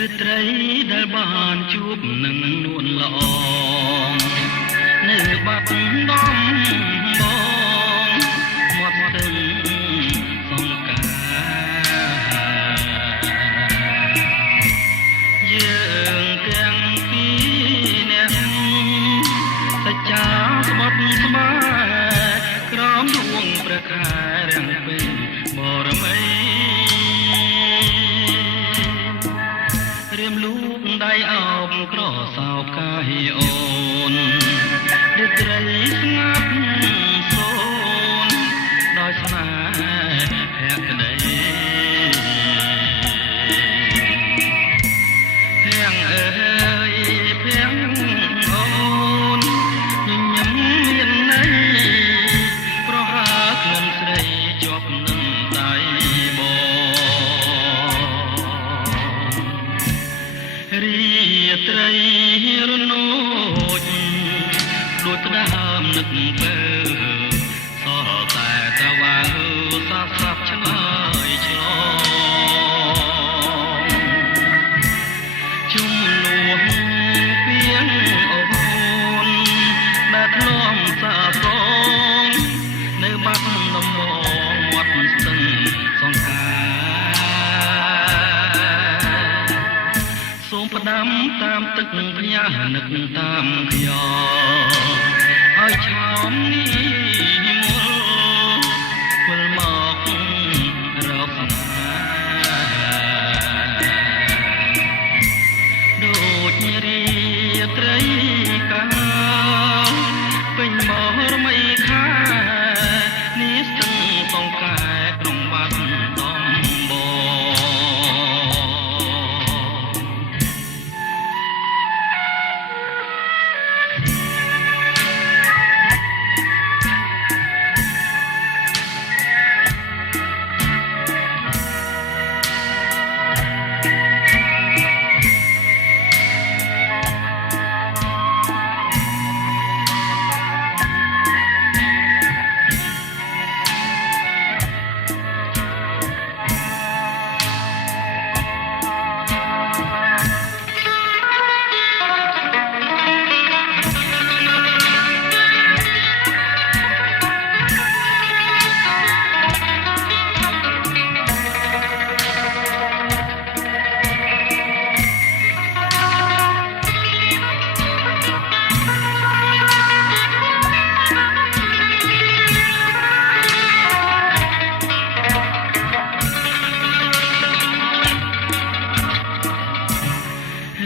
ឬត្រីដែលបានជួបនឹងនួនល្អនៅបាត់ដំបងមាត់ស្ទឹងសង្កាយើងទាំងពីរនាក់សច្ចាស្បត់ស្បាក្រោមដួងព្រះខែរាំងពេញបរមីរៀមលូកដៃអោបក្រសោបកាយអូនរាត្រីស្ងាត់សូនដោយស្នេហ៍ភក្តីភៀងអើយភៀងអូនញញឹមមានន័យប្រហាក្លិនស្រីជាប់នឹងដៃបងរាត្រីរនោចដូចផ្ដើមនឹកទៅសោះតែតវ៉ាសាស្រាប់ឆ្លើយឆ្លងជុំនួនពីងអូនដែលធ្លាប់សាសងនៅបាត់ដំបងមាត់ស្ទឹងសង្ខាសូមផ្ដាំតាមទឹកផ្ញើនឹកតាមខ្យល់ឲ្យឆោមនេះមុលវិលមករកស្នេហ៍ដូចរាត្រីកាលពេញបរមីខានេះស្ទឹងសង្កែក្រុងបាត់ដំបង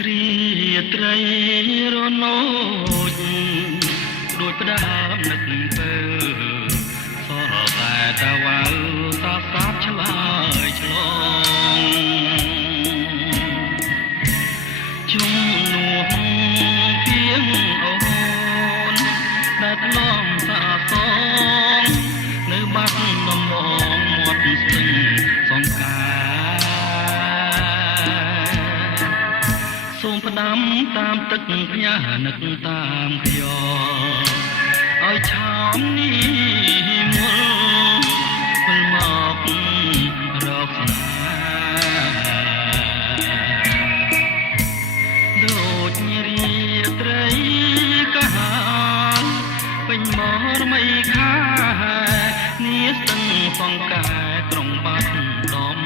រាត្រីរនោចដូចផ្ដើមនឹកទៅសោះតែតវ៉ាសាស្រាប់ឆ្លើយឆ្លងជុំនួនពីងអូនដែលធ្លាប់សាសងនៅបាត់ដំបងមាត់ស្ទឹងសង្ខាសូមផ្ដាំតាមទឹកផ្ញើនឹកតាមខ្យល់ឲ្យឆោមនេះមុលវិលមករកស្នេហ៍ដូចរាត្រីកាលពេញបរមីខានេះស្ទឹងសង្កែក្រុងបាត់ដំ